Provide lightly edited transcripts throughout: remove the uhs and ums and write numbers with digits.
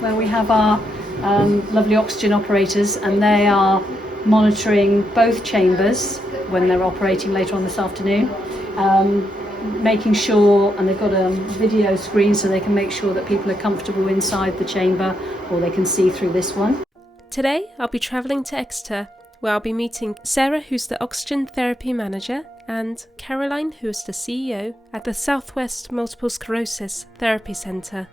where we have our lovely oxygen operators, and they are monitoring both chambers when they're operating later on this afternoon, making sure, and they've got a video screen so they can make sure that people are comfortable inside the chamber, or they can see through this one. Today I'll be travelling to Exeter, where I'll be meeting Sarah, who's the Oxygen Therapy Manager, and Caroline, who's the CEO at the Southwest Multiple Sclerosis Therapy Centre.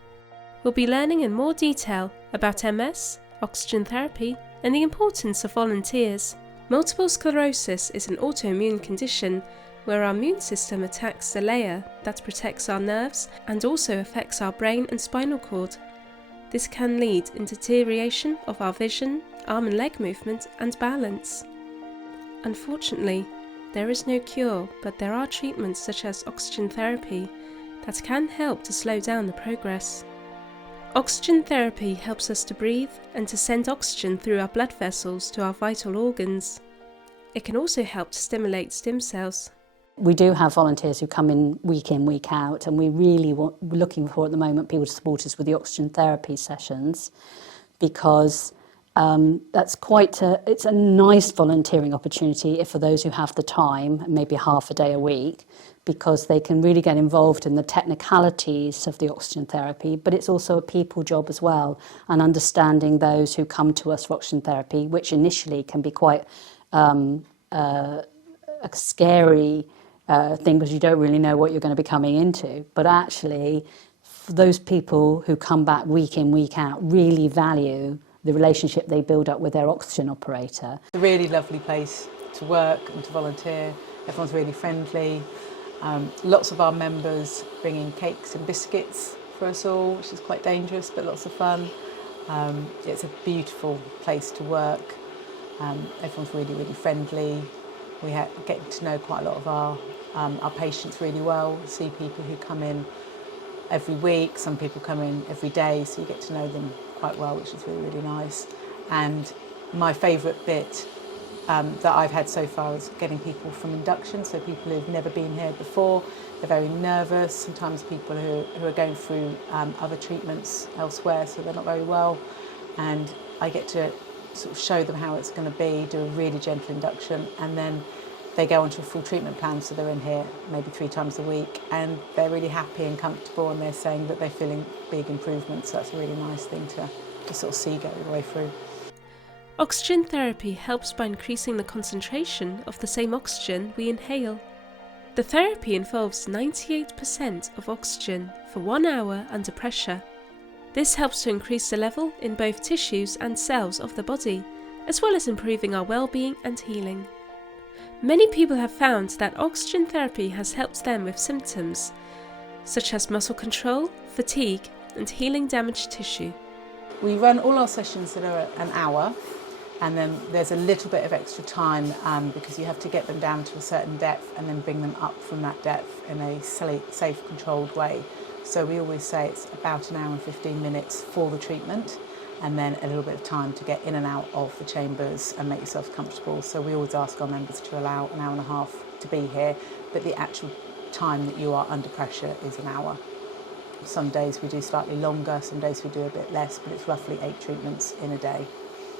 We'll be learning in more detail about MS, oxygen therapy, and the importance of volunteers. Multiple sclerosis is an autoimmune condition where our immune system attacks the layer that protects our nerves and also affects our brain and spinal cord. This can lead in deterioration of our vision, arm and leg movement, and balance. Unfortunately, there is no cure, but there are treatments such as oxygen therapy that can help to slow down the progress. Oxygen therapy helps us to breathe and to send oxygen through our blood vessels to our vital organs. It can also help to stimulate stem cells. We do have volunteers who come in, week out, and we're looking for at the moment people to support us with the oxygen therapy sessions, because it's a nice volunteering opportunity for those who have the time, maybe half a day a week, because they can really get involved in the technicalities of the oxygen therapy, but it's also a people job as well, and understanding those who come to us for oxygen therapy, which initially can be quite a scary thing, because you don't really know what you're going to be coming into. But actually, for those people who come back week in, week out, really value the relationship they build up with their oxygen operator. It's a really lovely place to work and to volunteer. Everyone's really friendly. Lots of our members bring in cakes and biscuits for us all, which is quite dangerous but lots of fun. It's a beautiful place to work. Everyone's really friendly. We get to know quite a lot of our patients really well. We see people who come in every week, some people come in every day, so you get to know them quite well, which is really nice. And my favourite bit that I've had so far is getting people from induction, so people who've never been here before. They're very nervous, sometimes people who are going through other treatments elsewhere, so they're not very well, and I get to sort of show them how it's going to be, do a really gentle induction, and then they go onto a full treatment plan, so they're in here maybe 3 times a week, and they're really happy and comfortable, and they're saying that they're feeling big improvements. So that's a really nice thing to sort of see go the way through. Oxygen therapy helps by increasing the concentration of the same oxygen we inhale. The therapy involves 98% of oxygen for 1 hour under pressure. This helps to increase the level in both tissues and cells of the body, as well as improving our well-being and healing. Many people have found that oxygen therapy has helped them with symptoms such as muscle control, fatigue, and healing damaged tissue. We run all our sessions that are an hour, and then there's a little bit of extra time because you have to get them down to a certain depth and then bring them up from that depth in a safe, controlled way. So we always say it's about 1 hour and 15 minutes for the treatment, and then a little bit of time to get in and out of the chambers and make yourself comfortable. So we always ask our members to allow 1 hour and a half to be here, but the actual time that you are under pressure is an hour. Some days we do slightly longer, some days we do a bit less, but it's roughly 8 treatments in a day.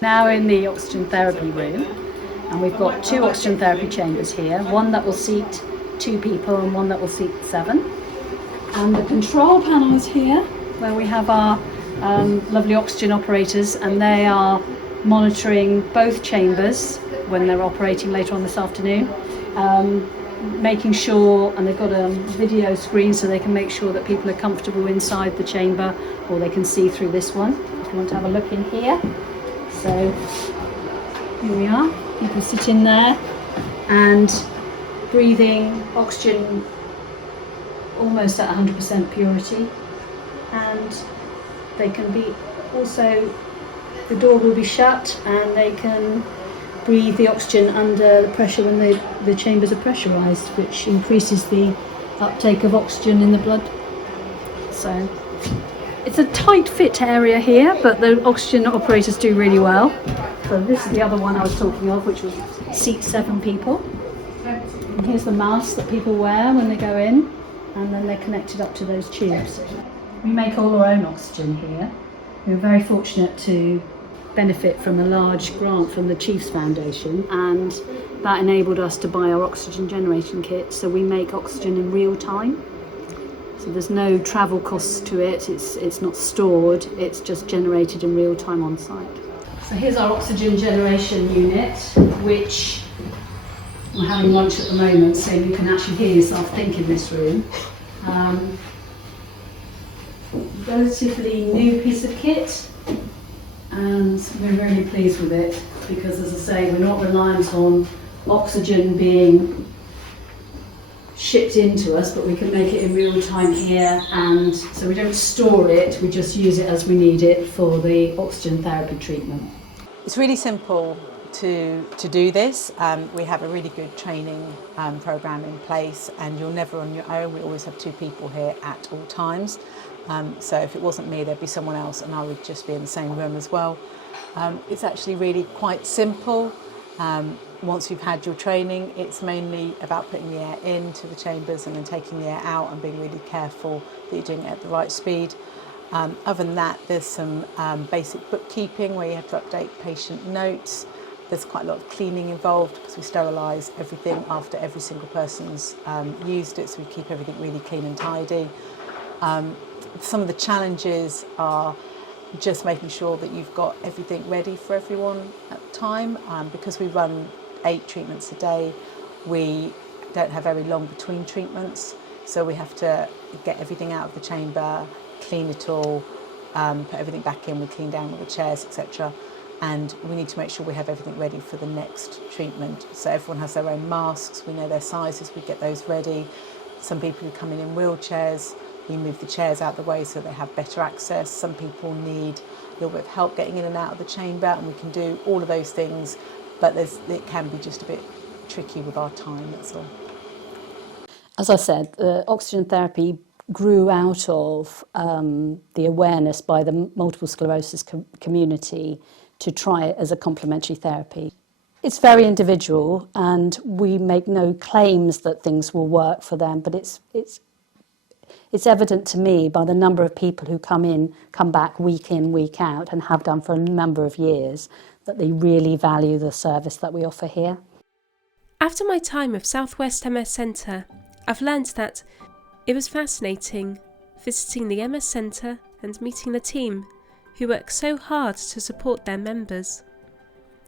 Now in the oxygen therapy room, and we've got 2 oxygen therapy chambers here, one that will seat 2 people and one that will seat 7. And the control panel is here, where we have our lovely oxygen operators, and they are monitoring both chambers when they're operating later on this afternoon, making sure, and they've got a video screen so they can make sure that people are comfortable inside the chamber, or they can see through this one if you want to have a look in here. So here we are, people sit in there and breathing oxygen almost at 100% purity, and they can be also, the door will be shut and they can breathe the oxygen under the pressure when the chambers are pressurised, which increases the uptake of oxygen in the blood. So it's a tight fit area here, but the oxygen operators do really well. So this is the other one I was talking of, which will seat 7 people. And here's the mask that people wear when they go in, and then they're connected up to those tubes. We make all our own oxygen here, We were very fortunate to benefit from a large grant from the Chiefs Foundation, and that enabled us to buy our oxygen generation kit, so we make oxygen in real time. So there's no travel costs to it, it's not stored, it's just generated in real time on site. So here's our oxygen generation unit, which we're having lunch at the moment, so you can actually hear yourself think in this room. Relatively new piece of kit, and we're really pleased with it because, as I say, we're not reliant on oxygen being shipped into us, but we can make it in real time here, and so we don't store it, we just use it as we need it for the oxygen therapy treatment. It's really simple to do this. We have a really good training program in place, and you're never on your own. We always have 2 people here at all times. So if it wasn't me, there'd be someone else, and I would just be in the same room as well. It's actually really quite simple. Once you've had your training, it's mainly about putting the air into the chambers and then taking the air out and being really careful that you're doing it at the right speed. Other than that, there's some basic bookkeeping where you have to update patient notes. There's quite a lot of cleaning involved because we sterilise everything after every single person's used it, so we keep everything really clean and tidy. Some of the challenges are just making sure that you've got everything ready for everyone at the time. Because we run 8 treatments a day, we don't have very long between treatments, so we have to get everything out of the chamber, clean it all, put everything back in, we clean down all the chairs, etc. And we need to make sure we have everything ready for the next treatment. So everyone has their own masks, we know their sizes, we get those ready. Some people who come in wheelchairs, we move the chairs out of the way so they have better access. Some people need a little bit of help getting in and out of the chamber, and we can do all of those things, but it can be just a bit tricky with our time, that's all. As I said, the oxygen therapy grew out of the awareness by the multiple sclerosis community to try it as a complementary therapy. It's very individual, and we make no claims that things will work for them, but it's evident to me by the number of people who come back week in, week out, and have done for a number of years, that they really value the service that we offer here. After my time with Southwest MS Centre, I've learned that it was fascinating visiting the MS Centre and meeting the team who work so hard to support their members.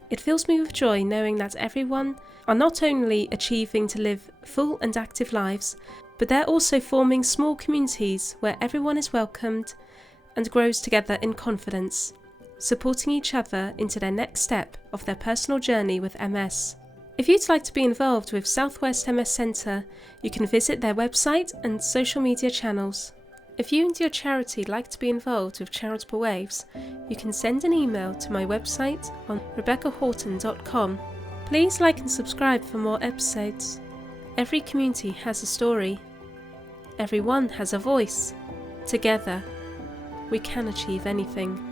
It fills me with joy knowing that everyone are not only achieving to live full and active lives, but they're also forming small communities where everyone is welcomed and grows together in confidence, supporting each other into their next step of their personal journey with MS. If you'd like to be involved with Southwest MS Centre, you can visit their website and social media channels. If you and your charity like to be involved with Charitable Waves, you can send an email to my website on rebeccahorton.com. Please like and subscribe for more episodes. Every community has a story. Everyone has a voice. Together, we can achieve anything.